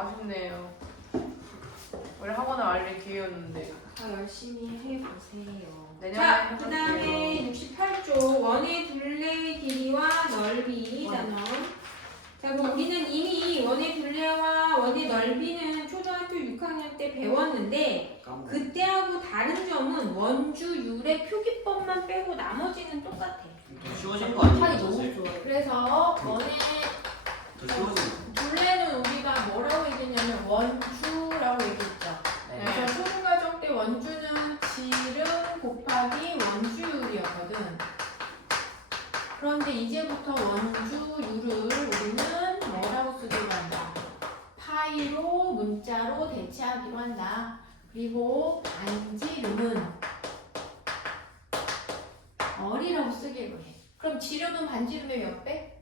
아쉽네요. 원래 학원을 알릴 기회였는데. 더 열심히 해보세요. 내년에 자, 그 다음에 68조 원의 둘레의 길이와 넓이 단원. 자, 그럼 우리는 이미 원의 둘레와 원의 넓이는 초등학교 6학년 때 배웠는데 그때하고 다른 점은 원주율의 표기법만 빼고 나머지는 똑같아. 더 쉬워진 거 아니에요? 팔이 너무 좋아요. 그래서 원의 더 쉬워진 둘레는 우리가 뭐라고 얘기했냐면 원주라고 얘기했죠. 거. 그래서 초중과정 때 원주는 지름 곱하기 원주율이었거든. 그런데 이제부터 원주율을 우리는 뭐라고 쓰기로 한다? 파이로 문자로 대체하기로 한다. 그리고 반지름은 어리라고 쓰기로 해. 그럼 지름은 반지름의 몇 배?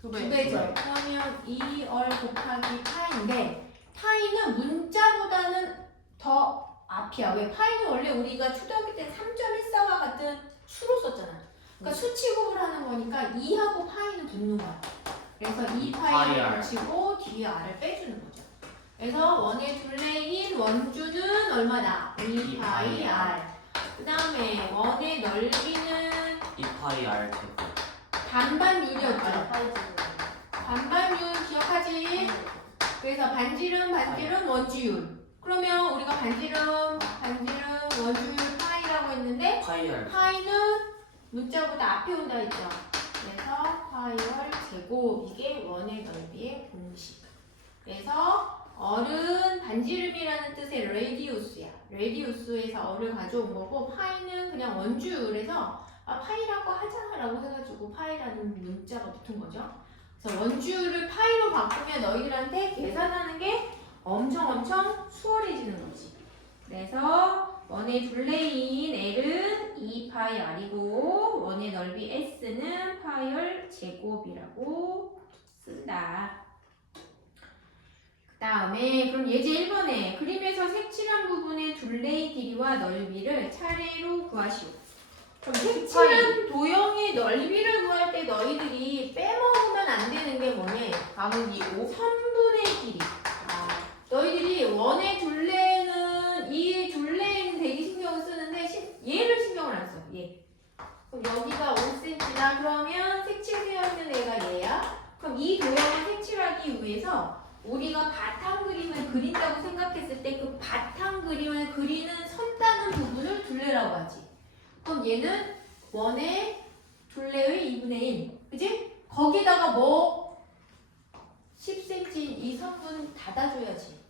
두 배죠. 그러면 2얼 곱하기 파인데 파이는 문자보다는 더 앞이야. 왜? 파이는 원래 우리가 초등학교 때 3.14와 같은 수로 썼잖아. 그러니까 수 취급을 하는 거니까 2하고 파이는 붙는 거야. 그래서 2파이를 붙이고 뒤에 r을 빼주는 거죠. 그래서 원의 둘레인 원주는 얼마다? 2파이 r. 그 다음에 원의 넓이는 2파이 r 제곱. 반반율이었죠. 반반율 기억하지? 그래서 반지름 원주율. 그러면 우리가 반지름 원주율 파이라고 했는데 파이 r. 파이는 문자보다 앞에 온다 했죠. 그래서 파이월 제곱 이게 원의 넓이의 공식. 그래서 얼은 반지름이라는 뜻의 레디우스야. 레디우스에서 얼을 가져온 거고 파이는 그냥 원주율에서 파이라고 하자라고 해가지고 파이라는 문자가 붙은 거죠. 그래서 원주율을 파이로 바꾸면 너희들한테 계산하는 게 엄청 수월해지는 거지. 그래서 원의 둘레인 L은 2파이 R이고 원의 넓이 S는 파이얼 제곱이라고 쓴다. 그 다음에 그럼 예제 1번에 그림에서 색칠한 부분의 둘레의 길이와 넓이를 차례로 구하시오. 그럼 색칠한 도형의 넓이를 구할 때 너희들이 빼먹으면 안 되는 게 뭐냐? 가는 2, 5. 선분의 길이. 너희들이 원의 둘레는 이 둘레에는 되게 신경을 쓰는데 얘를 신경을 안 써. 얘. 그럼 여기가 5cm다. 그러면 색칠되어 있는 애가 얘야. 그럼 이 도형을 색칠하기 위해서 우리가 바탕 그림을 그린다고 생각했을 때 그 바탕 그림을 그리는 선 따는 부분을 둘레라고 하지. 그럼 얘는 원의 둘레의 2분의 1. 그지? 거기다가 뭐 10cm 이 선분 닫아줘야지.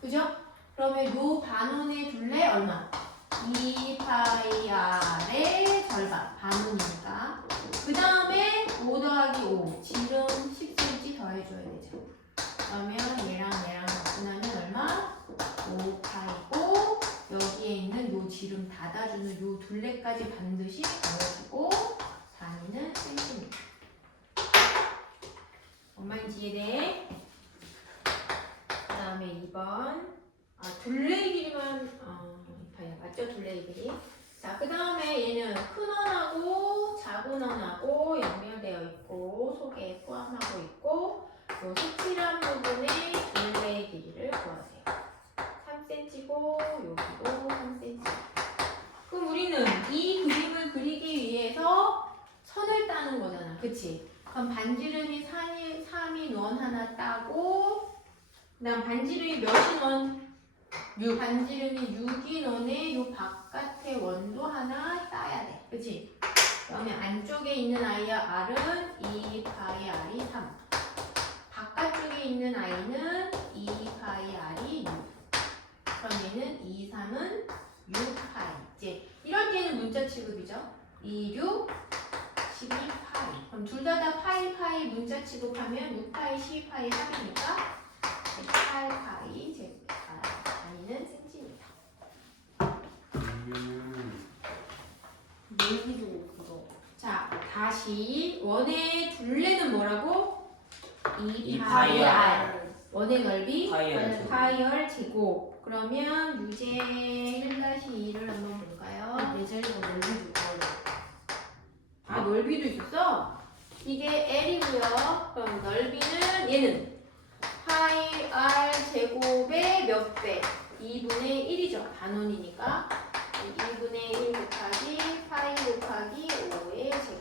그죠? 그러면 요 반원의 둘레 얼마? 2파이 r의 절반. 반원이니까. 그 다음에 5 더하기 5. 지름 10cm 더해줘야 되죠. 그러면 얘랑 합분하면 얼마? 5파이고 여기에 있는 요 지름 닫아주는 요 둘레까지 반드시 넣어주고 단위는 센티미터. 엄마인지 이해돼? 그 다음에 2번 둘레의 길이만 2파이 맞죠? 둘레의 길이. 자, 그 다음에 얘는 큰 원하고 작은 원하고 연결되어 있고 속에 포함하고 있고 요 색칠한 부분의 둘레의 길이를 구하세요. 3cm고 여기도 3cm. 그럼 우리는 이 그림을 그리기 위해서 선을 따는 거잖아. 그치? 그럼 반지름이 3인 원 하나 따고 그 다음 반지름이 몇인 원? 6. 반지름이 6인 원에 요 바깥의 원도 하나 따야 돼. 그치? 그러면 안쪽에 있는 아이의 r은 2파이 r이 3. 바깥쪽에 있는 아이는 2파이 r이 6. 그럼 얘는 2, 3은 6파이. 이제 이럴 때는 문자 취급이죠. 2, 6, 12파이. 그럼 둘 다 파이 문자 취급하면 6파이, 12파이 합이니까 8파이 제곱. 단위는 센티미터. 여기도 그거. 자, 다시 원의 둘레는 뭐라고? 2파이 r. 원의 넓이 파이얼 제곱. 그러면 유제 1-2를 한번 볼까요? 예제로 넓이도 있어요. 넓이도 있었어? 이게 L이고요. 그럼 넓이는 얘는 파이 r 제곱의 몇 배? 2분의 1이죠. 반원이니까 2분의 1 곱하기 파이 곱하기 5의 제곱.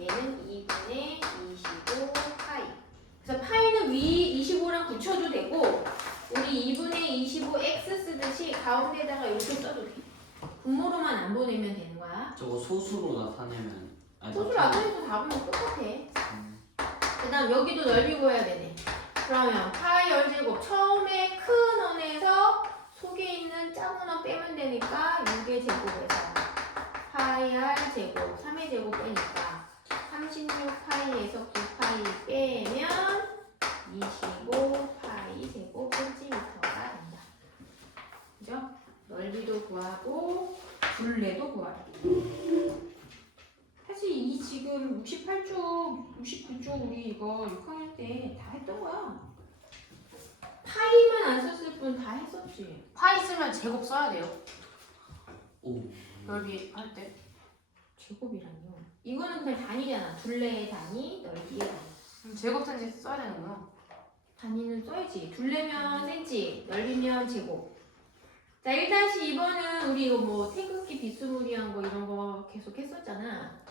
얘는 2분의 25 파이. 그래서 파이는 위 25랑 붙여도 되고 우리 2분의 25 x 쓰듯이 가운데다가 이렇게 써도 돼. 분모로만 안 보내면 되는 거야. 저거 소수로 나타내면 소수를 나타내도 답은 똑같아. 그 다음 여기도 넓이 구해야 되네. 그러면 파이 열제곱 처음에 큰 원에서 속에 있는 작은 원 빼면 되니까 6의 제곱에서 파이 r 제곱 3의 제곱 빼니까 36 파이에서 9파이 빼면 25 파이 제곱 센티미터가 된다. 그죠? 넓이도 구하고 둘레도 구하고. 사실 이 지금 68쪽, 69쪽 우리 이거 6학년 때 다 했던 거야. 파이만 안 썼을 뿐 다 했었지. 파이 쓰면 제곱 써야 돼요. 오. 넓이 할 때. 제곱이라뇨. 이거는 그냥 단위잖아. 둘레의 단위, 넓이의 단위. 제곱 센치 써야 되는구나. 단위는 써야지. 둘레면 센치, 넓이면 제곱. 자, 1-2번은 우리 이거 뭐 태극기 비스무리한 거 이런 거 계속 했었잖아.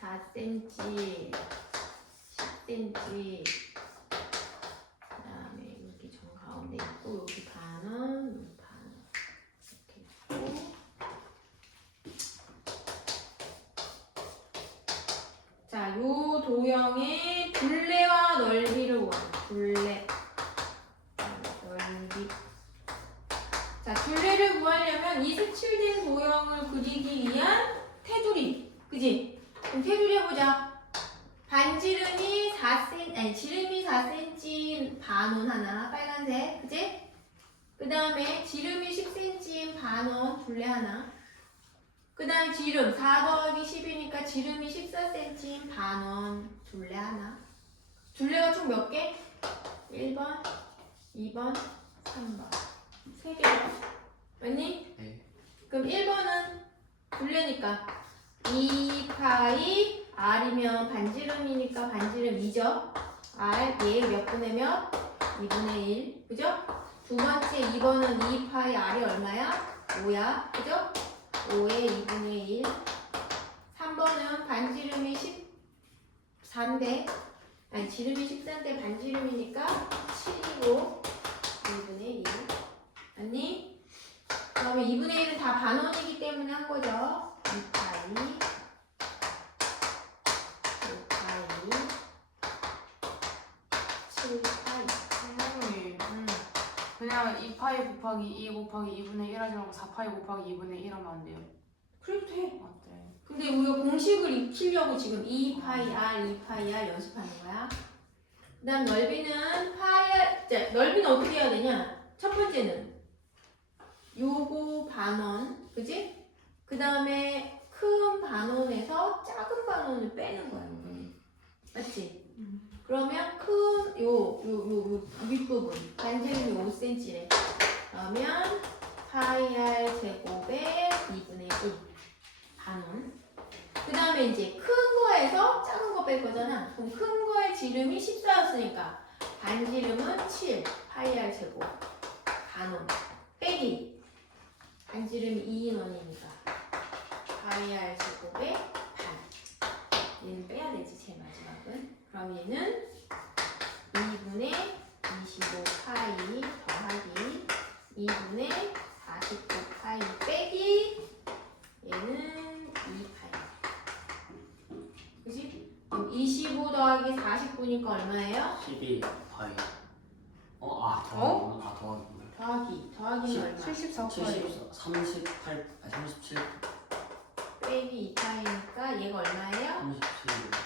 4cm, 10cm. 그다음에 여기 정 가운데 있고 여기 반원, 여기 반원. 이렇게 있고. 자, 요 도형의 둘레와 넓이를 구하는 둘레, 넓이. 자, 둘레를 구하려면 이 색칠된 도형을 그리기 위한 테두리, 그지? 그럼 테두리 해보자. 반지름이 4cm, 아니 지름이 4cm 반원 하나, 빨간색, 그지? 그 다음에 지름이 10cm 반원 둘레 하나. 그 다음에 지름 4 더하기 10이니까 지름이 14cm 반원 둘레 하나. 둘레가 총 몇 개? 1번, 2번, 3번. 3개로. 맞니? 네. 그럼 1번은 둘레니까 2파이 r이면 반지름이니까 반지름 2죠. r 얘 몇 분의 몇? 2분의 1. 그죠? 두 번째 2번은 2파이 r이 얼마야? 5야. 그죠? 5의 2분의 1. 3번은 반지름이 14인데 아니 지름이 14인데 반지름이니까 7이고 2분의 1. 아니? 그러면 2분의 1은 다 반원이기 때문에 한 거죠. 2파이 5파이 7파이. 선생님, 그냥 2파이 곱하기 2 곱하기 2분의 1 하지 말고 4파이 곱하기 2분의 1 하면 안 돼요. 그래도 돼. 어때? 근데 우리가 공식을 익히려고 지금 2파이 r, 2파이 r 연습하는 거야. 그 다음 넓이는 파이 r, 자, 넓이는 어떻게 해야 되냐? 첫 번째는 요거 반원, 그지? 그 다음에 큰 반원에서 작은 반원을 빼는 거야, 이거는. 맞지? 그러면 큰, 요 윗부분, 반지름이 5cm래. 그러면 파이 r 제곱의 2분의 1 반원. 그 다음에 이제 큰 거에서 작은 거 뺄 거잖아. 그럼 큰 거의 지름이 14였으니까 반지름은 7 파이 r 제곱 반원 빼기 반지름이 2인 원이니까 파이 r 제곱의 반. 얘는 빼야 되지 제일 마지막은. 그럼 얘는 2분의 25 파이 더하기 2분의 49 파이 빼기 얘는 2파이. 그치? 그럼 25 더하기 49니까 얼마예요? 12 파이. 더하기. 더하기는 얼마? 74파이. 74, 38, 37, 빼기 2파이니까 얘가 얼마예요?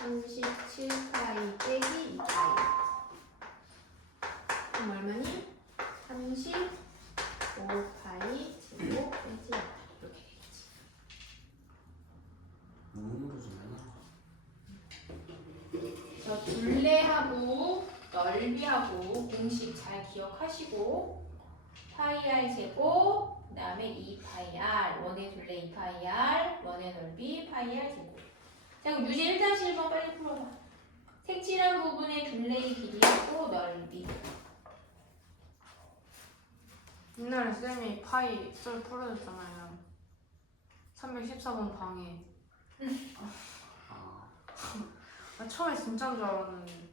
37. 37파이 빼기 2파이. 그럼 얼마니? 35파이 제곱 빼기 2파이. 이렇게 되겠지. 눈으로 좀 해놔. 저 둘레하고 넓이하고 공식 잘 기억하시고 파이 r 제곱 그 다음에 2파이 r 원의 둘레 2파이 r 원의 넓이 파이 r 제곱. 자 그럼 유제 1-1번 빨리 풀어봐. 색칠한 부분의 둘레의 길이하고 넓이 옛날에 쌤이 파이 썰 풀어줬잖아요. 314번 방에. 아, 나 처음에 진짜인 줄 알았는데.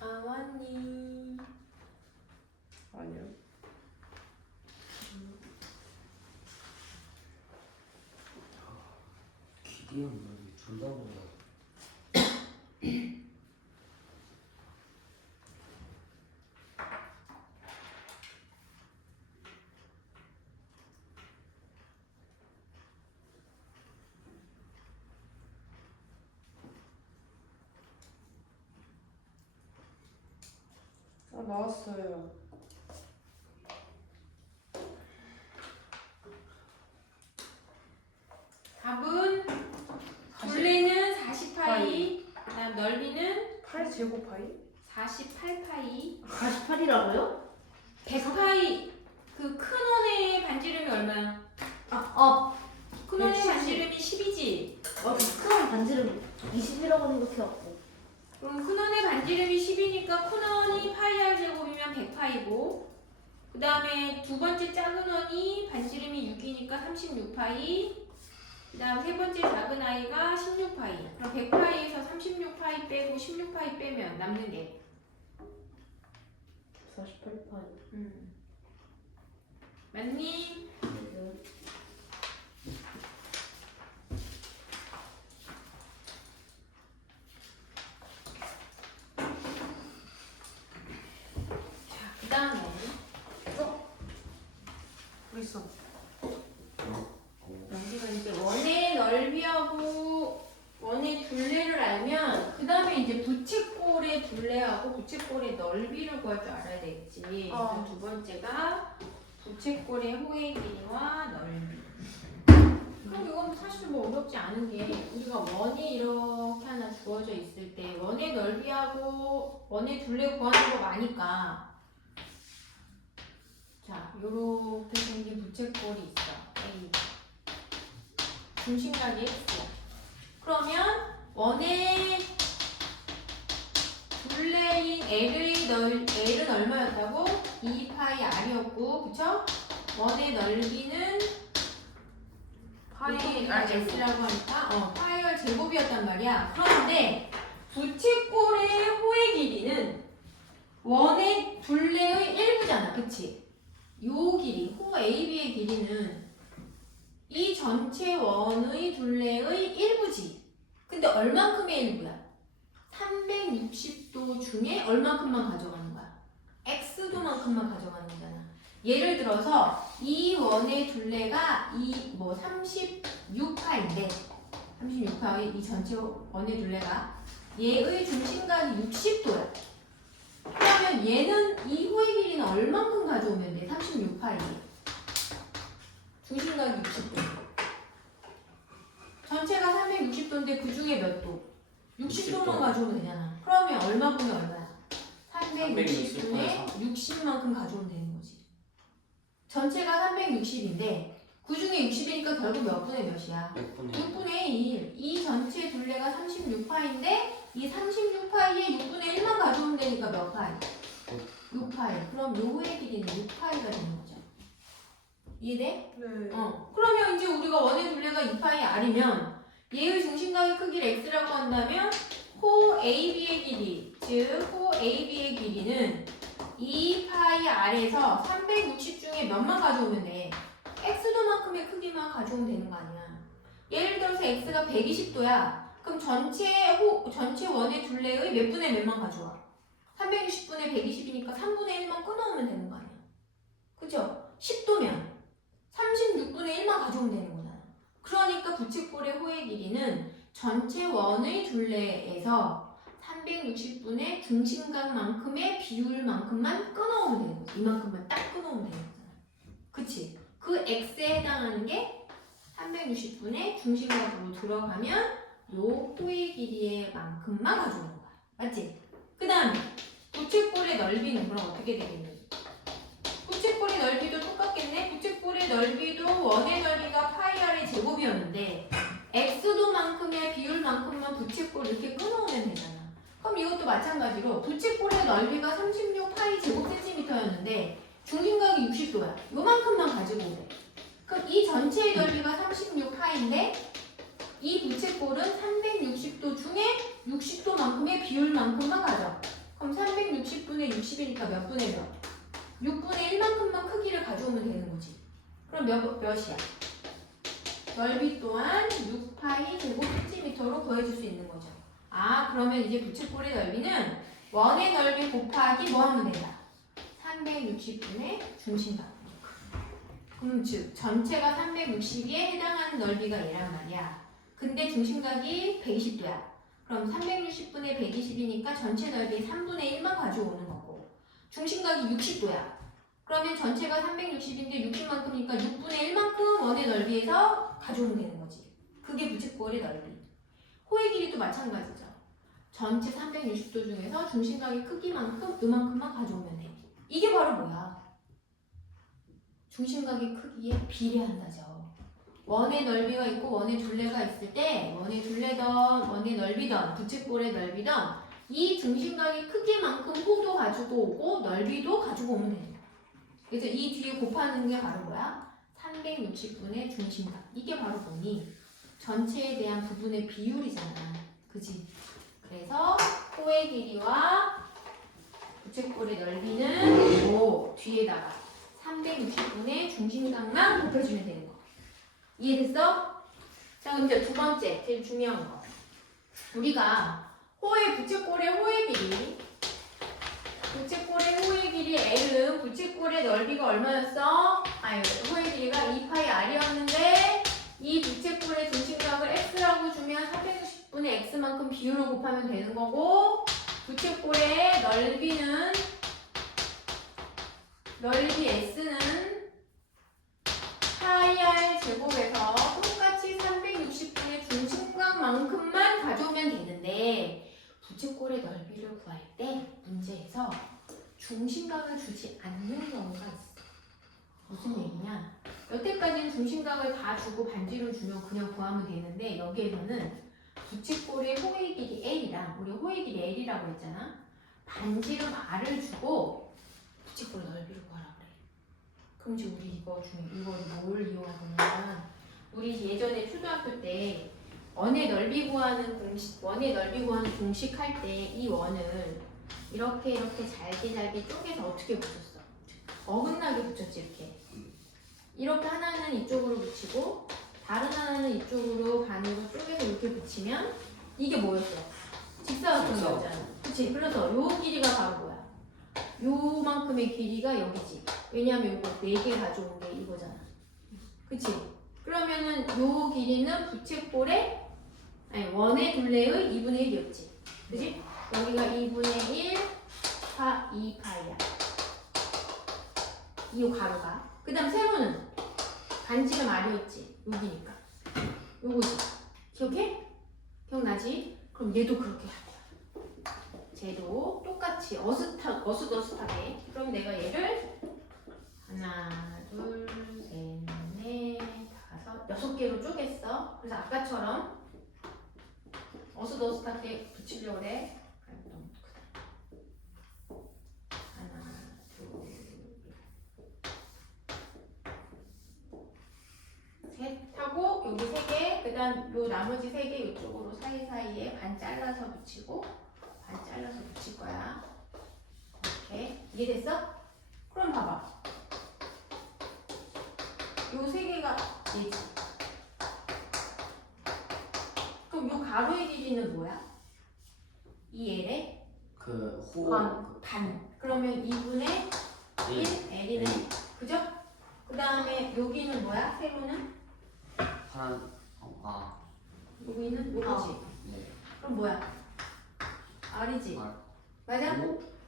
아왔니? 아니요. 기대형 여기 준다고 해요. 나왔어요. 답은 둘레는 40파이, 그다음 넓이는 8제곱 파이? 48파이, 48이라고요? 100파이. 그 큰 원의 반지름이 얼마야? 큰 원의 110. 반지름이 10이지. 큰 반지름 20이라고 생각해갖고. 그럼 큰 원의 반지름이 10이니까 큰 원이 파이 r 제곱이면 100파이고, 그 다음에 두 번째 작은 원이 반지름이 6이니까 36파이, 그 다음 세 번째 작은 아이가 16파이. 그럼 100파이에서 36파이 빼고 16파이 빼면 남는 게 48파이. 맞니? 자, 그 다음에 있어. 여기가 이제 원의 넓이하고 원의 둘레를 알면 그 다음에 이제 부채꼴의 둘레하고 부채꼴의 넓이를 구할 줄 알아야 되겠지. 그래서 두 번째가 부채꼴의 호의 길이와 넓이. 그럼 이건 사실 뭐 어렵지 않은 게 우리가 원이 이렇게 하나 주어져 있을 때 원의 넓이하고 원의 둘레 구하는 거 아니까, 자 요렇게 생긴 부채꼴이 있어. A. 중심각이 X야. 그러면 원의 둘레인 L은 얼마였다고? 2파이 R이었고, 그쵸? 원의 넓이는 파이 R 제곱. X라고 하니까 파이 R 제곱이었단 말이야. 그런데 부채꼴의 호의 길이는 원의 둘레의 일부잖아, 그치? 요 길이, 호 AB의 길이는 이 전체 원의 둘레의 일부지. 근데 얼만큼의 일부야? 360도 중에 얼만큼만 가져가는 거야? X도만큼만 가져가는 거잖아. 예를 들어서 이 원의 둘레가 이 36파인데 36파의 이 전체 원의 둘레가 얘의 중심각이 60도야. 그러면 얘는 이 호의 길이는 얼만큼 가져오면 돼? 36파이. 중심각이 60도. 전체가 360도인데 그 중에 몇 도? 60도만 60도. 가져오면 되잖아. 그러면 얼마 분의 얼마야? 360분의 360분의 60만큼 가져오면 되는 거지. 전체가 360인데 그 중에 60이니까 결국 몇 분의 몇이야? 6분의 6분의 1. 이 전체 둘레가 36파인데 이 36파이에 6분의 1만 가져오면 되니까 몇 파이? 6파이. 그럼 요의 길이는 6파이가 되는 거죠. 이해돼? 네. 그러면 이제 우리가 원의 둘레가 2파이 r이면 얘의 중심각의 크기를 x라고 한다면 호 AB의 길이, 즉 호 AB의 길이는 2파이 r에서 360 중에 몇만 가져오면 돼. x도만큼의 크기만 가져오면 되는 거 아니야. 예를 들어서 x가 120도야. 그럼 전체 원의 둘레의 몇 분의 몇만 가져와? 360분의 120이니까 3분의 1만 끊어오면 되는 거 아니야. 그죠? 10도면 36분의 1만 가져오면 되는 거잖아. 그러니까 부채꼴의 호의 길이는 전체 원의 둘레에서 360분의 중심각만큼의 비율만큼만 끊어오면 되는 거지. 이만큼만 딱 끊어오면 되는 거잖아. 그치? 그 x에 해당하는 게 360분의 중심각으로 들어가면 요 호의 길이의 만큼만 가져오는 거야. 맞지? 그 다음에 부채꼴의 넓이는 그럼 어떻게 되겠니? 부채꼴의 넓이도 똑같겠네? 부채꼴의 넓이도 원의 넓이가 파이 r의 제곱이었는데 x도만큼의 비율만큼만 부채꼴 이렇게 끊어오면 되잖아. 그럼 이것도 마찬가지로 부채꼴의 넓이가 36 파이 제곱 센티미터였는데 중심각이 60도야. 요만큼만 가지고 오래. 그럼 이 전체의 넓이가 36 파인데 이 부채꼴은 360도 중에 60도만큼의 비율만큼만 가져. 그럼 360분의 60이니까 몇 분의 몇? 6분의 1만큼만 크기를 가져오면 되는 거지. 그럼 몇이야? 넓이 또한 6파이 제곱 센티미터로 구해줄 수 있는 거죠. 그러면 이제 부채꼴의 넓이는 원의 넓이 곱하기 뭐 하면 된다? 360분의 중심각. 그럼 즉 전체가 360에 해당하는 넓이가 얘란 말이야. 근데 중심각이 120도야. 그럼 360분의 120이니까 전체 넓이의 3분의 1만 가져오는 거고 중심각이 60도야. 그러면 전체가 360인데 60만큼이니까 6분의 1만큼 원의 넓이에서 가져오면 되는 거지. 그게 부채꼴의 넓이. 호의 길이도 마찬가지죠. 전체 360도 중에서 중심각의 크기만큼 요만큼만 가져오면 돼. 이게 바로 뭐야? 중심각의 크기에 비례한다죠. 원의 넓이가 있고 원의 둘레가 있을 때 원의 둘레던 원의 넓이던 부채꼴의 넓이던 이 중심각의 크기만큼 호도 가지고 오고 넓이도 가지고 오면 됩니다. 그래서 이 뒤에 곱하는 게 바로 뭐야? 360분의 중심각. 이게 바로 뭐니? 전체에 대한 부분의 비율이잖아. 그지? 그래서 호의 길이와 부채꼴의 넓이는 요 뒤에다가 360분의 중심각만 곱해주면 되는 거. 이해됐어? 자, 그럼 이제 두 번째, 제일 중요한 거. 우리가 부채꼴의 호의 길이, 부채꼴의 호의 길이 L은 부채꼴의 넓이가 얼마였어? 호의 길이가 2파이 R이었는데 이 부채꼴의 중심각을 X라고 주면 360분의 X만큼 비율을 곱하면 되는 거고 부채꼴의 넓이 S는 파이 R 제곱에서 똑같이 360분의 중심각만큼만 가져오면 되는데 부채꼴의 넓이를 구할 때 문제에서 중심각을 주지 않는 경우가 있어. 무슨 얘기냐? 여태까지는 중심각을 다 주고 반지름 주면 그냥 구하면 되는데 여기에서는 부채꼴의 호의 길이 L이랑 우리 호의 길이 L이라고 했잖아. 반지름 R을 주고 부채꼴의 넓이를 구하라 그래. 그럼 이제 우리 이거 중에 이거를 뭘 이용할 거냐면 우리 예전에 초등학교 때 원의 넓이 구하는 공식 할 때 이 원을 이렇게 잘게 쪼개서 어떻게 붙였어? 어긋나게 붙였지. 이렇게 하나는 이쪽으로 붙이고 다른 하나는 이쪽으로 반으로 쪼개서 이렇게 붙이면 이게 뭐였어? 직사각형이었잖아. 그치? 그래서 요 길이가 바로 뭐야? 요만큼의 길이가 여기지. 왜냐면 요거 4개 가져온 게 이거잖아. 그치? 그러면은 요 길이는 부채꼴의 원의 둘레의 2분의 1이었지. 그치? 여기가 2분의 1, 2파이야. 이 가로가. 그 다음 세로는 반지름 R이었지. 여기니까. 요거지. 기억해? 기억나지? 그럼 얘도 그렇게 할 거야. 쟤도 똑같이 어슷어슷하게. 그럼 내가 얘를 하나, 둘, 셋, 넷, 다섯, 6개로 쪼갰어. 그래서 아까처럼 어슷어슷하게 붙이려고 그래. 너무 크다. 하나, 둘, 일단 요 나머지 3개 이쪽으로 사이사이에 반 잘라서 붙이고 반 잘라서 붙일 거야. 이렇게. 이해됐어? 그럼 봐봐. 요 3개가 얘지. 그럼 요 가로의 길이는 뭐야? 이 L의 그 반. 그러면 2분의 1 L이네. 그죠? 그 다음에 여기는 뭐야? 세로는? 여기는 요거지. 네. 그럼 뭐야? R이지? R. 맞아?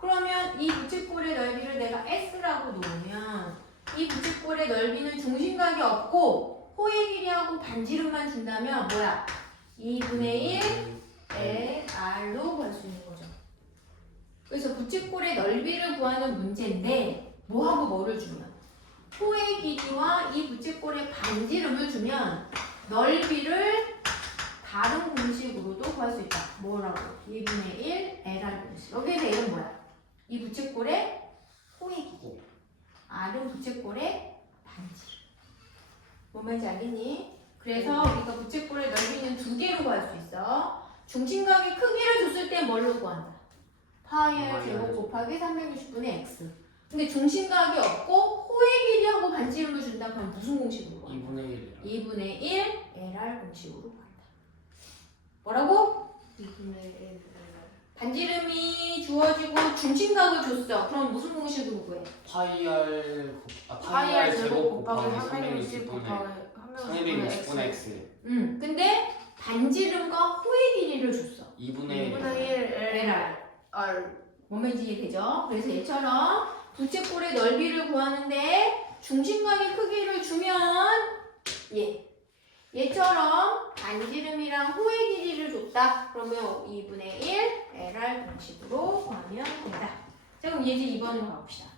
그러면 이 부채꼴의 넓이를 내가 S라고 놓으면 이 부채꼴의 넓이는 중심각이 없고 호의 길이하고 반지름만 준다면 뭐야? 2분의 1 L R로 구할 수 있는 거죠. 그래서 부채꼴의 넓이를 구하는 문제인데 뭐하고 뭐를 주면? 호의 길이와 이 부채꼴의 반지름을 주면 넓이를 다른 공식으로도 구할 수 있다. 뭐라고? 2분의 1 LR 공식. 여기에서 L은 뭐야? 이 부채꼴의 호의 길이. R은 부채꼴의 반지름. 뭔 말인지 알겠니? 그래서 우리가 부채꼴의 넓이는 2개로 구할 수 있어. 중심각의 크기를 줬을 때 뭘로 구한다? 파이 R 제곱 곱하기 360분의 X. 근데 중심각이 없고 호의 길이하고 반지름을 준다. 그럼 무슨 공식으로 구한다? 2분의 1. 2분의 1 LR 공식으로 구한다. 뭐라고? 2분의 1. 반지름이 주어지고 중심각을 줬어. 그럼 무슨 공식으로 구해? 파이 R 파이 R 제곱 곱하기 360 360 분의 곱하기 360분의 X. 근데 반지름과 호의 길이를 줬어. 2분의 1. 2분의 1 LR. R. 뭔 말인지 이해되죠? 그래서 얘처럼 부채꼴의 넓이를 구하는데 중심각의 크기를 주면 얘처럼 반지름이랑 호의 길이를 줬다. 그러면 2분의 1 LR 공식으로 구하면 된다. 자, 그럼 예제 2번으로 가봅시다.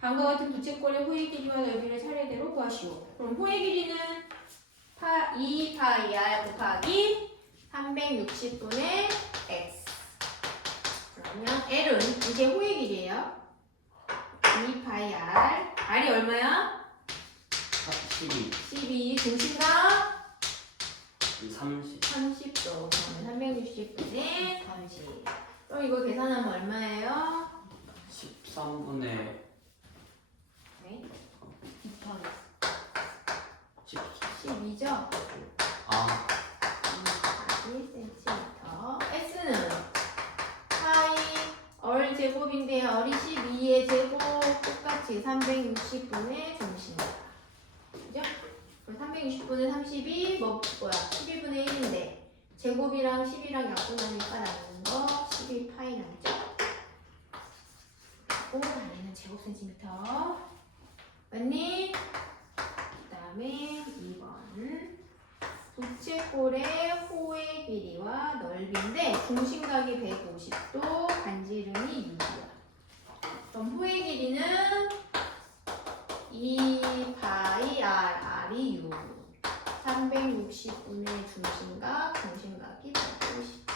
다음과 같은 부채꼴의 호의 길이와 넓이를 차례대로 구하시오. 그럼 호의 길이는 2 파이 R 곱하기 360분의 X. 그러면 L은 이게 호의 길이에요. 2 파이 R. R이 얼마야? 12. 12. 중심각 30. 30도. 그러면 360분의 30. 그럼 이거 계산하면 얼마예요? 13분의 네. 10. 12죠? 2cm. S는 파이 얼 제곱인데 얼이 12의 제곱 똑같이 360분의 중심각. 그죠? 그럼 360분의 30이 뭐야? 12분의 1인데 제곱이랑 10이랑 약분하니까 남는 거 12파이 남죠? 그리고 단위는 제곱센티미터. 맞니? 그 다음에 2번 부채꼴의 호의 길이와 넓이인데 중심각이 150도, 반지름이 6이야. 그럼 호의 길이는 2 파이 R, R이 6. 360분의 중심각, 중심각이 150.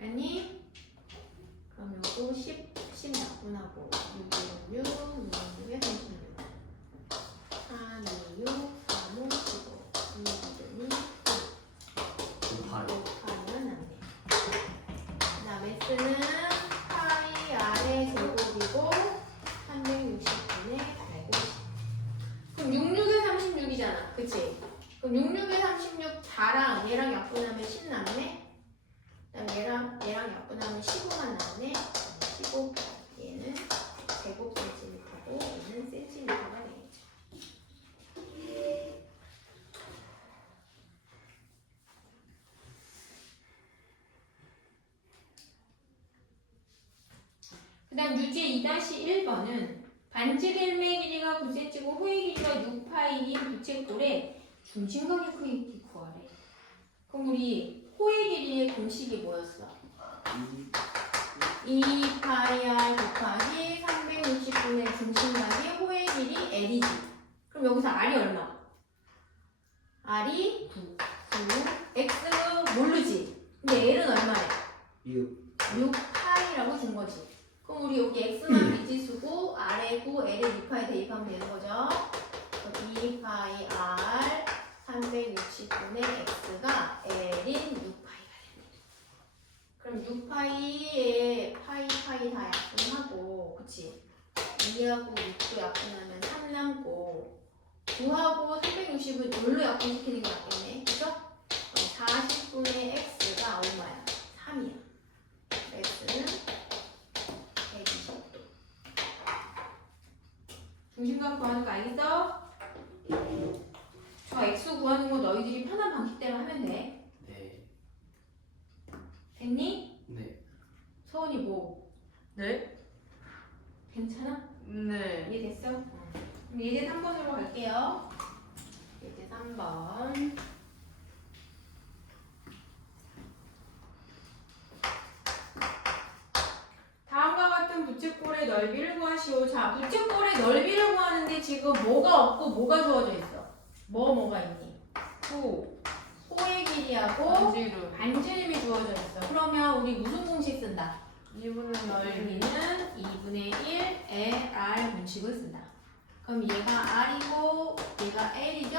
아니? 그럼 요거 10 약분하고 6, 6, 6에 36. 3, 2, 6, 3, 5, 15. 이분이 8. 곱하면 안 돼. 그 다음에 S는 파이 R의 제곱이고 360분의 150. 그럼 66에 36이잖아. 그치? 그럼 66에 36 4랑 얘랑 약분하면 10 남네? 그 다음 얘랑 약분하면 15만 남네? 15. 얘는 제곱 센티미터고 얘는 센티미터가 되겠죠. 그 다음 유제 2-1번은 반지름의 길이가 9cm고 호의 길이가 6파이인 부채꼴의 중심각의 크기 구하래. 그럼 우리 호의 길이의 공식이 뭐였어? 2 파이 R 곱하기 360분의 중심각의 호의 길이 L이지. 그럼 여기서 R이 얼마? R이 9. X는 모르지. 근데 L은 얼마야? 6. 6파이라고 준 거지. 그럼 우리 여기 X만 미지수고 R에 9, L에 6파이 대입하면 되는 거죠. 2파이 R 360분의 x가 L인 6파이가 됩니다. 그럼 6파이에 파이 다 약분하고, 그치? 2하고 6도 약분하면 3 남고, 9하고 360은 여기로 약분시키는 게 낫겠네. 그죠? 그럼 40분의 x가 얼마야? 3이야. x는 120도. 중심각 구하는 거 알겠어? 저 x 구하는 거 너희들이 편한 방식대로 하면 돼. 네. 됐니? 네. 서원이 뭐? 네? 괜찮아? 네. 이해됐어? 그럼 예제 3번으로 갈게요. 예제 3번. 다음과 같은 부채꼴의 넓이를 구하시오. 자, 부채꼴의 넓이를 구하는데 지금 뭐가 없고 뭐가 주어져 있어? 뭐가 있니? 호의 길이하고 반지름. 반지름이 주어져 있어. 그러면 우리 무슨 공식 쓴다? 2분의 넓이는 2분의 1의 R 공식을 쓴다. 그럼 얘가 R이고 얘가 L이죠?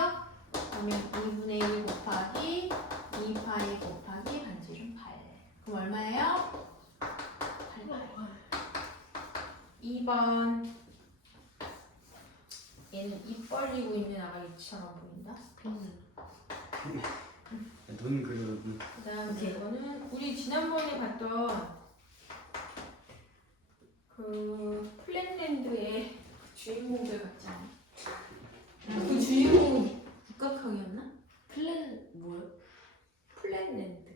그러면 2분의 1 곱하기 2파이 곱하기 반지름 8. 그럼 얼마예요? 8파이. 2번. 얘는 입 벌리고 있는 아가씨처럼 보인다. 눈 그려도 그 다음에 이거는 우리 지난번에 봤던 그 플랜랜드의 주인공들 같잖아. 그 주인공이 육각형이었나? 플랜 뭐요? 플랜랜드.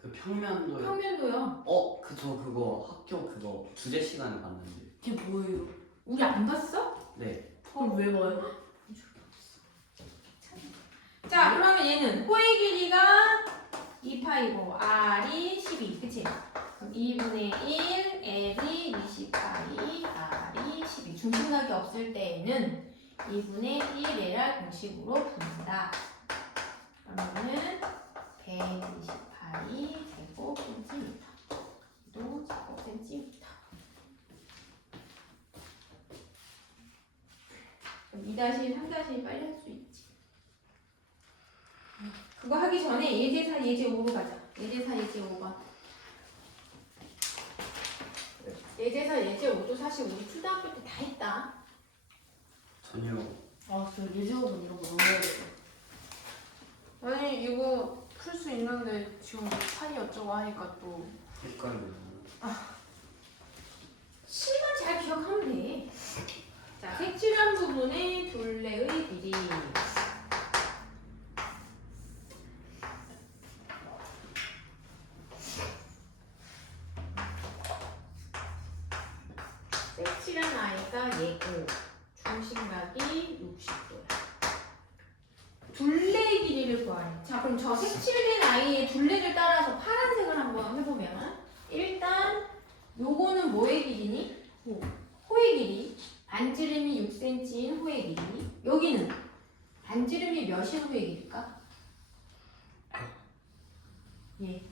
그 평면도요. 평면도요. 저 그거 학교 그거 주제 시간에 봤는데. 그게 뭐예요? 우리 안 봤어? 네. 그걸 왜 봐요? 자, 그러면 얘는 호의 길이가 2파이고 R이 12, 그치? 그럼 2분의 1, L이 20파이, R이 12. 중심각이 없을 때에는 2분의 1L 공식으로 푼다. 그러면은 120파이 제곱센티미터. 또 제곱센티미터. 그럼 2-, 3- 빨리 할 수 있지. 그거 하기 전에 예제사, 예제 5로 가자. 예제사, 예제 5번. 예제사, 예제 5도 사실 우리 초등학교 때 다 했다. 전혀. 저 예제어본 이런 거 너무 어려워요. 아니 이거 풀 수 있는데 지금 파이 어쩌고 하니까 또 헷갈려요. 실만 잘 기억하면 돼. 자, 색칠한 부분의 둘레의 길이. 색칠한 아이가 얘고 중심각이 60도야. 둘레의 길이를 구하래. 자, 그럼 저 색칠된 아이의 둘레를 따라서 파란색을 한번 해보면 일단 요거는 뭐의 길이니? 호의 길이. 반지름이 6cm인 호의 길이. 여기는 반지름이 몇인 호의 길일까? 예.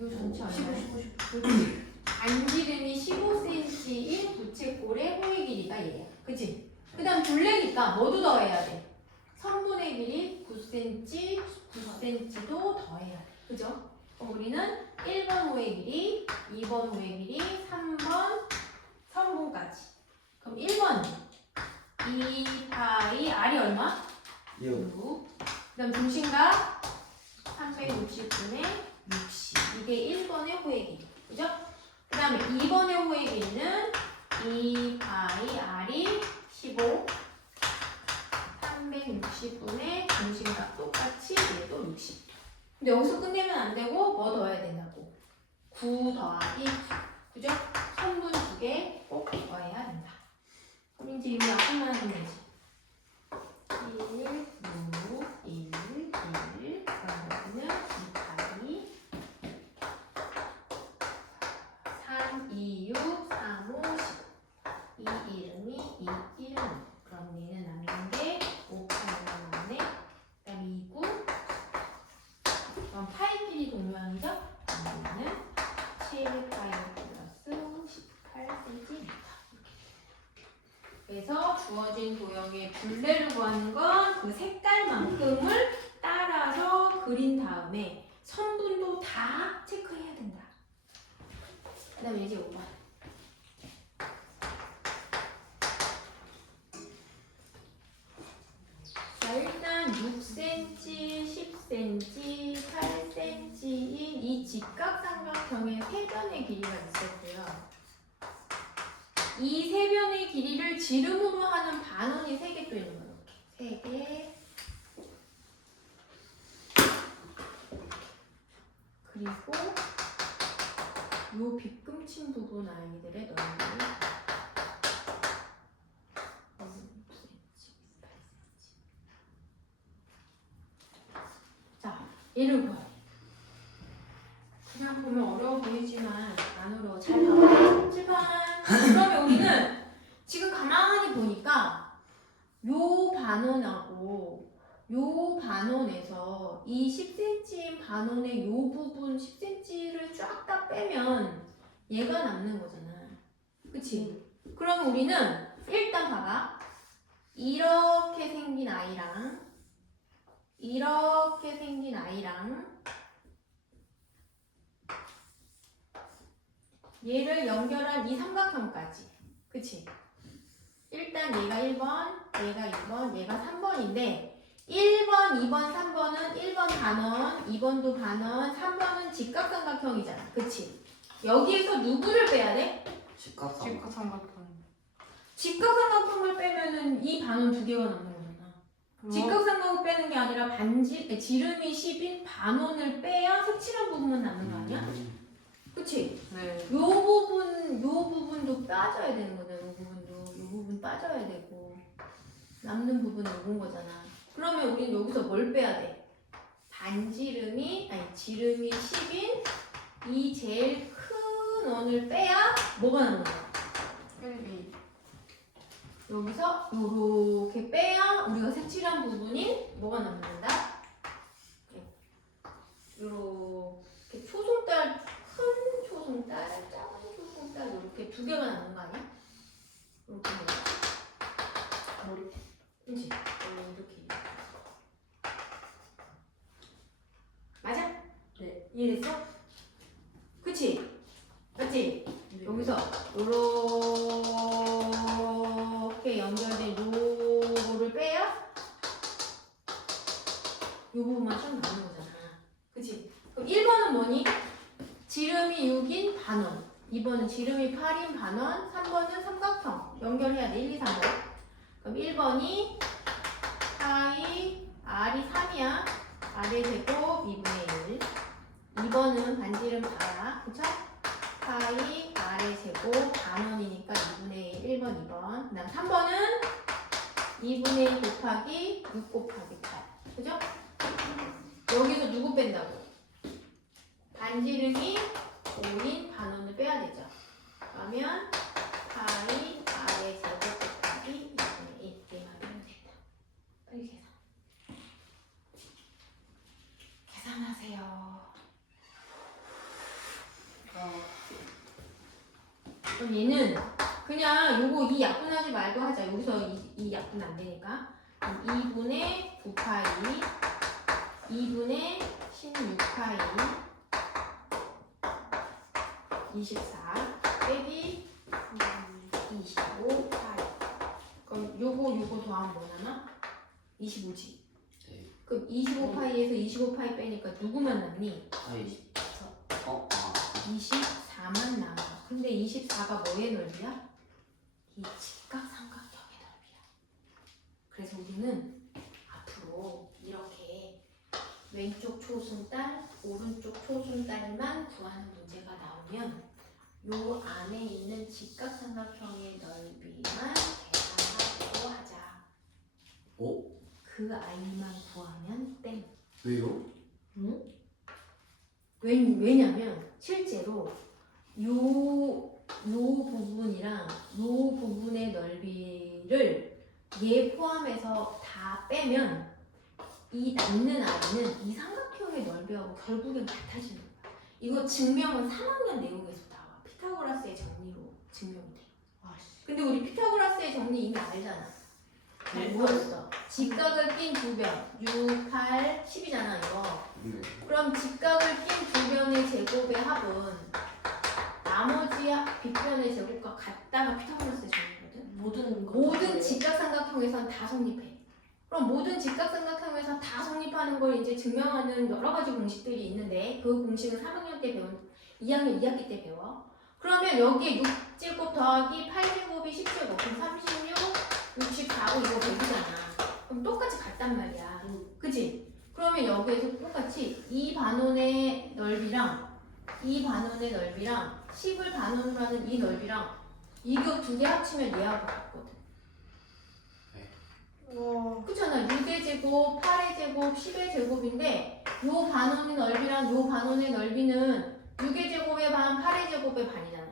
요 전체 얼마야? 반지름이 15cm인 부채꼴의 호의 길이가 얘야. 그치? 그 다음 둘레니까 뭐도 더해야 돼? 선분의 길이 9cm, 9cm도 더해야 돼. 그죠? 그럼 우리는 1번 호의 길이, 2번 호의 길이, 3번 선분까지. 그럼 1번 2파이 R이 얼마? 6. 그 다음 중심각 360분의 60. 이게 1번의 호의 길이. 그죠? 그 다음에 2번의 호의 길이는 2파이 R이 15. 360분의 중심각 똑같이 얘도 60. 근데 여기서 끝내면 안 되고 뭐 더해야 된다고? 9 더하기 9. 그죠? 선분 2개 꼭 더해야 된다. 그럼 이제 이거 약분만 하면 되지. 1, 6, 1, 1. 그럼 여기는 2파이 3, 2, 6, 3, 5, 10. 이 이름이 이 이름. 그럼 얘는 남는 게 5파이가 남네. 그 다음에 2, 9. 그럼 파이 길이 동요항이죠? 여기는 7파이 플러스 18cm. 그래서 주어진 도형의 둘레를 구하는 건 그 색깔만큼을 따라서 그린 다음에 선분도 다 체크해야 된다. 그 다음에 이제 5번. 자, 일단 6cm, 10cm, 8cm인 이 직각삼각형의 세 변의 길이가 있었고요. 이 세 변의 길이를 지름으로 하는 반원이 3개 또 있는 거예요. 이렇게 3개. 그리고 요 빗금친 부분 아이들의 넓이 6cm, 8cm. 자, 얘를 구해요. 그냥 보면 어려워 보이지만 안 어려워. 잘 봐봐요. 칠판. 그러면 우리는 지금 가만히 보니까 요 반원하고 요 반원에서 이 10cm인 반원의 요 부분 10cm를 쫙 다 빼면 얘가 남는 거잖아. 그치? 그러면 우리는 일단 봐봐. 이렇게 생긴 아이랑 이렇게 생긴 아이랑 얘를 연결한 이 삼각형까지. 그치? 일단 얘가 1번, 얘가 2번, 얘가 3번인데 1번, 2번, 3번은 1번 반원, 2번도 반원, 3번은 직각삼각형이잖아. 그치? 여기에서 누구를 빼야 돼? 직각삼각. 직각삼각형. 직각삼각형을 빼면은 이 반원 2개가 남는 거잖아. 직각삼각형을 빼는 게 아니라 지름이 10인 반원을 빼야 색칠한 부분만 남는 거 아니야? 그치? 네. 요 부분도 빠져야 되는 거잖아. 요 부분 빠져야 되고 남는 부분은 요건 거잖아. 그러면 우린 여기서 뭘 빼야 돼? 지름이 10인 이 제일 큰 원을 빼야 뭐가 남는 거야? 1, 2. 여기서 요렇게 빼야 우리가 색칠한 부분인 뭐가 남는다? 요렇게 초송달, 큰 초송달, 작은 초송달 요렇게 2개가 남는 거 아니야? 요렇게 머리. 그치? 이렇게 맞아? 네. 이해됐어? 그치? 맞지? 네. 여기서 요렇게 연결된 요거를 빼야 요 부분만 좀 남는 거잖아. 그치? 그럼 1번은 뭐니? 지름이 6인 반원, 2번은 지름이 8인 반원, 3번은 삼각형 연결해야 돼. 1, 2, 3번. 그럼 1번이 파이 R이 3이야. R의 제곱 2분의 1. 2번은 반지름 다야. 그쵸? 파이 R의 제곱 반원이니까 2분의 1. 1번, 2번. 그 다음 3번은 2분의 1 곱하기 6 곱하기 8. 그죠? 여기서 누구 뺀다고? 반지름이 5인 반원을 빼야 되죠. 그러면 파이 R의 제곱 곱하기 2분의 1 이렇게만 빼면 된다. 빨리 계산하세요. 그럼 얘는 그냥 요거 이 약분하지 말고 하자. 여기서 이 약분 안 되니까. 2분의 9파이 2분의 16파이 24 빼기 25파이. 그럼 요거 더하면 뭐냐나? 25지. 네. 그럼 25파이에서 25파이 빼니까 누구만 남니? 아이. 24만 남아. 근데 24가 뭐의 넓이야? 이 직각삼각형의 넓이야. 그래서 우리는 앞으로 이렇게 왼쪽 초승달, 오른쪽 초승달만 구하는 문제가 나오면 요 안에 있는 직각삼각형의 넓이만 계산하고 하자. 오? 그 아이만 구하면 땡. 왜요? 응? 왜냐면 실제로 요 부분이랑 요 부분의 넓이를 얘 포함해서 다 빼면 이 남는 아이는 이 삼각형의 넓이하고 결국엔 같아지는 거야. 이거 증명은 3학년 내용에서 나와. 피타고라스의 정리로 증명이 돼. 아씨. 근데 우리 피타고라스의 정리 이미 알잖아. 네. 뭐였어? 직각을 낀 두 변. 6, 8, 10이잖아 이거. 네. 그럼 직각을 낀 두 변의 제곱의 합은 나머지 빗변의 제곱과 같다가 피타고라스의 정리거든. 모든 직각삼각형에선 다 성립해. 그럼 모든 직각삼각형에서 다 성립하는 걸 이제 증명하는 여러 가지 공식들이 있는데 그 공식은 3학년 때 배운 2학년 2학기 때 배워. 그러면 여기에 6제곱 더하기 8제곱이 10제곱 그럼 36, 64고 이거 100이잖아. 그럼 똑같이 같단 말이야. 그치? 그러면 여기에서 똑같이 이 반원의 넓이랑 이 반원의 넓이랑 10을 반원으로 하는 이 넓이랑 이거 두 개 합치면 얘하고 같거든. 그렇잖아. 6의 제곱, 8의 제곱, 10의 제곱인데 요 반원의 넓이랑 요 반원의 넓이는 6의 제곱의 반, 8의 제곱의 반이잖아.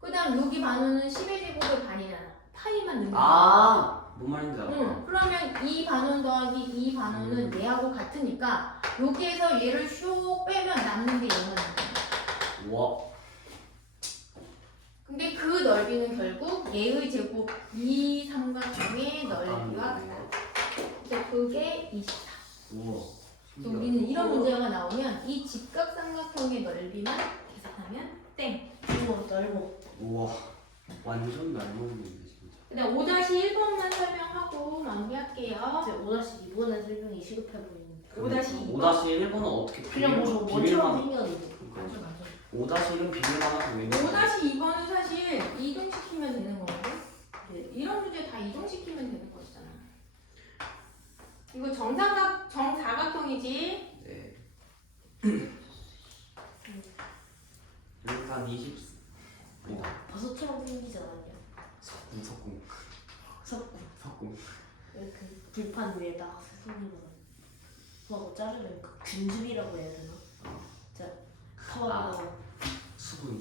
그 다음 여기 반원은 10의 제곱의 반이잖아. 파이만 넣는 거야. 아, 뭔 말인지 알아. 응. 그러면 이 반원 더하기 이 반원은 얘하고 같으니까 여기에서 얘를 슉 빼면 남는 게 얘만 남는 거야. 우와. 근데 그 넓이는 결국 얘의 제곱 이 삼각형의 넓이와 같다. 그래서 그게 24. 우와. 그래서 우리는 이런 문제가 나오면 이 직각삼각형의 넓이만 계산하면 땡. 넓어. 우와. 완전 날먹는데 진짜. 그다음 5-1번만 설명하고 마무리할게요. 이제 5-2번의 설명이 시급해 보이는데. 5-2번. 5-1은 어떻게 그냥 뭐 원처럼 비밀만 생겼는데. 맞아, 맞아. 5-1은 비밀만 하고 왜 5-2번은 사실 이동시키면 되는 거거든. 네. 이런 문제 다 이동시키면 되는 거잖아. 이거 정사각형이지. 네. 여기가 한 20. 아니다. 버섯처럼 생기지 않았냐? 석궁. 석구. 석궁. 이렇게 불판 위에다가 손으로 하고 자르면 그 균집이라고 해야 되나? 자, 타워가 수분.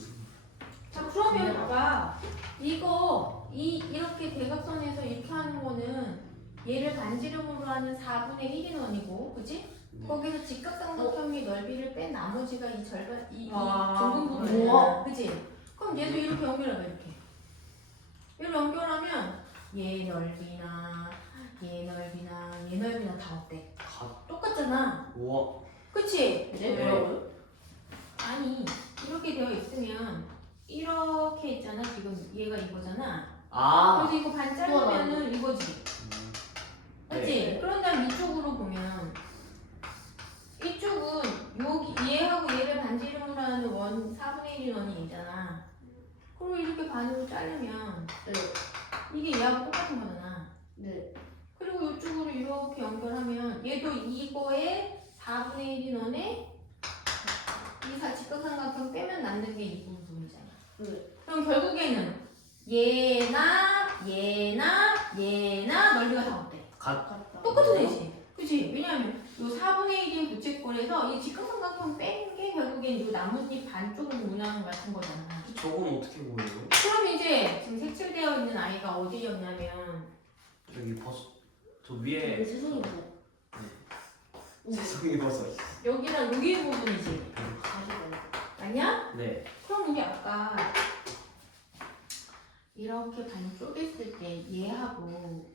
자 그러면 봐봐. 이거 이렇게 대각선에서 이렇게 하는 거는 얘를 반지름으로 하는 4분의 1인 원이고, 그지? 네. 거기서 직각삼각형의 넓이를 뺀 나머지가 이 절반 이 아, 둥근 부분이야. 우와. 그지? 그럼 얘도 이렇게 연결하면 이렇게. 얘를 연결하면 얘 넓이나 얘 넓이나 얘 넓이나 다 어때? 똑같잖아. 우와. 그치? 네. 네. 아니 이렇게 되어 있으면 이렇게 있잖아. 지금 얘가 이거잖아. 아. 그래서 이거 반 자르면은 이거지. 그치? 네. 그런 다음 이쪽으로 보면 이쪽은 여기 얘하고 얘를 반지름으로 하는 원 4분의 1인 원이 있잖아. 그럼 이렇게 반으로 자르면 네. 이게 얘하고 똑같은 거잖아. 네. 그리고 이쪽으로 이렇게 연결하면 얘도 이거의 4분의 1인 원에 이 직각삼각형 빼면 남는 게 이 부분이잖아. 네. 그럼 결국에는 얘나 넓이가 다 어때? 같다. 똑같은 애지. 그치? 왜냐하면 요 4분의 1인 부채꼴에서 이 직각삼각형 뺀 게 결국엔 요 나뭇잎 반쪽을 모양을 맞춘 거잖아. 저건 어떻게 보여요? 그럼 이제 지금 색칠되어 있는 아이가 어디였냐면 여기 저 위에 세상에 뭐. 세상에 버섯. 여기랑 여기 부분이지. 다시 봐. 맞냐? 네. 그럼 우리 아까 이렇게 반 쪼갰을 때 얘하고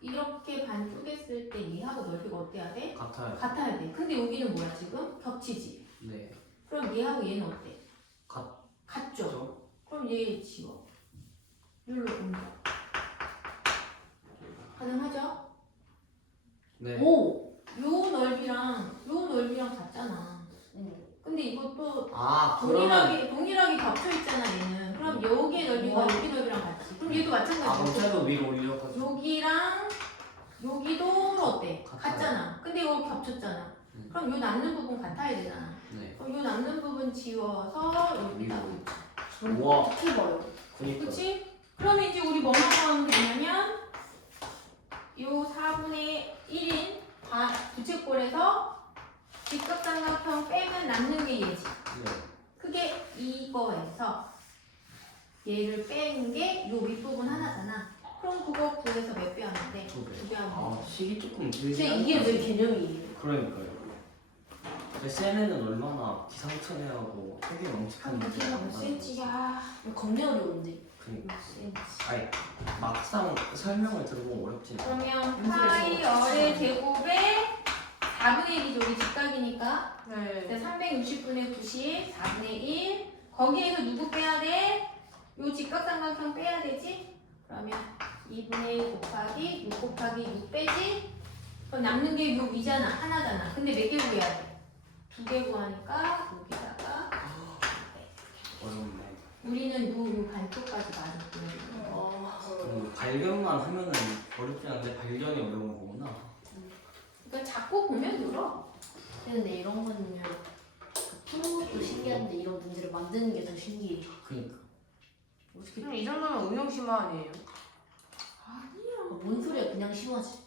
이렇게 반 쪼갰을 때 얘하고 넓이가 어때야 돼? 같아요. 같아야 돼. 근데 여기는 뭐야 지금? 겹치지. 네. 그럼 얘하고 얘는 어때? 같죠? 같죠? 그럼 얘 지워. 여기로 옮겨. 가능하죠? 네. 오. 요 넓이랑 같잖아. 응. 근데 이것도 아, 그러면 동일하게 겹쳐 있잖아 얘는. 그럼 여기의 넓이가 여기 넓이랑 같지. 그럼 얘도 그럼 마찬가지야. 쟤도 위로 올려가지고. 여기랑 여기도 어때? 같아요. 같잖아. 근데 이거 겹쳤잖아. 그럼 요 남는 부분 같아야 되잖아. 네. 그럼 요 남는 부분 지워서 여기다 놓자. 우와. 어떻게 봐요? 그니까. 그치? 그러면 이제 우리 뭐만 하면 되냐면 요 4분의 1인 부채꼴에서 직각삼각형 빼면 남는 게 얘지. 네. 그게 이거에서 얘를 뺀 게 요 윗부분 하나잖아. 그럼 그거 구해서 몇 배 하면 돼? 두 배. 2배 하면 돼. 아, 식이 조금 근데 길긴 이게 한데. 왜 개념이에요? 그러니까요. 근데 쌤에는 얼마나 기상천외하고 되게 한 엄직한 무게가 몇 센치야? 겁내 어려운데. 그니까 6cm. 아니 막상 설명을 들어보면 어렵진 않아. 그러면 파이 어의 제곱에 4분의 1이죠. 우리 직각이니까. 네. 360분의 90, 4분의 1. 거기에서 누구 빼야 돼? 요 직각삼각형 빼야 되지? 그러면 2분의 1 곱하기 6 곱하기 6 빼지? 그럼 남는 게 요 위잖아. 하나잖아. 근데 몇 개 구해야 돼? 2개 구하니까 여기다가 어렵네. 우리는 요 반쪽까지 많이 구해요. 발견만 하면은 어렵지 않은데 발견이 어려운 거구나. 그러니까 자꾸 보면 늘어. 근데 이런 거는요 푸는 것도 신기한데 이런 문제를 만드는 게 더 신기해. 그니까 어떻게 그럼 이 정도면 응용 심화 아니에요? 뭔 소리야 그냥 심하지.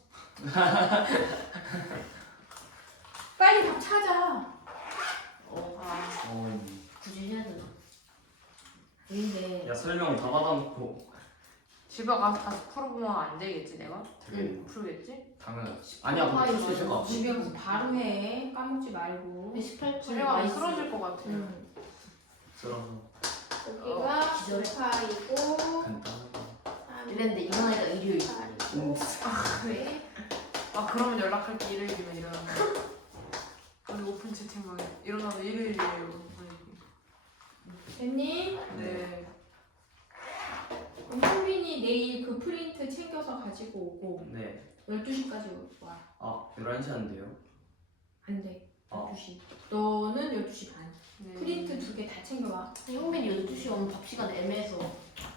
빨리 답 찾아. 굳이 해야 되나? 근데 야 설명 다 받아놓고 집에 가서 다시 풀어보면 안 되겠지 내가? 되게 풀겠지? 당연하지. 아니야 아, 그렇게 쓸 거 없이. 집에 가서 바로 해. 까먹지 말고. 18분 집에 가면 쓰러질 것 같아. 들어서 여기가 기절해. 9파이고 간단하다. 이랬는데 이상하니까 일요일. 왜? 아 그러면 연락할게 일요일이면 일어나면. 아니 오픈 채팅방에 일어나면 일요일이에요. 됐니? 네. 그럼 현빈이 내일 그 프린트 챙겨서 가지고 오고 네. 12시까지 와. 아 11시 한대요? 안 돼. 아. 12시. 너는 12시 반. 네. 프린트 2개 다 챙겨와. 형빈이 12시 오면 밥 시간 애매해서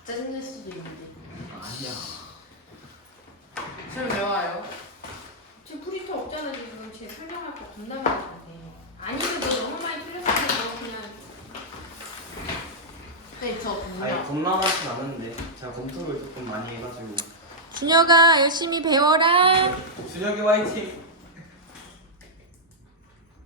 짜증낼 수도 있는데. 아니야. 지금 왜 와요? 제 프린터 없잖아 지금. 쟤 설명할 거 겁나 많은데. 아니면 너 너무 많이 틀렸으면 그냥 네, 저 아니 그냥 겁나 많진 않은데 제가 검토를 조금 많이 해가지고. 준혁아 열심히 배워라. 준혁이 화이팅!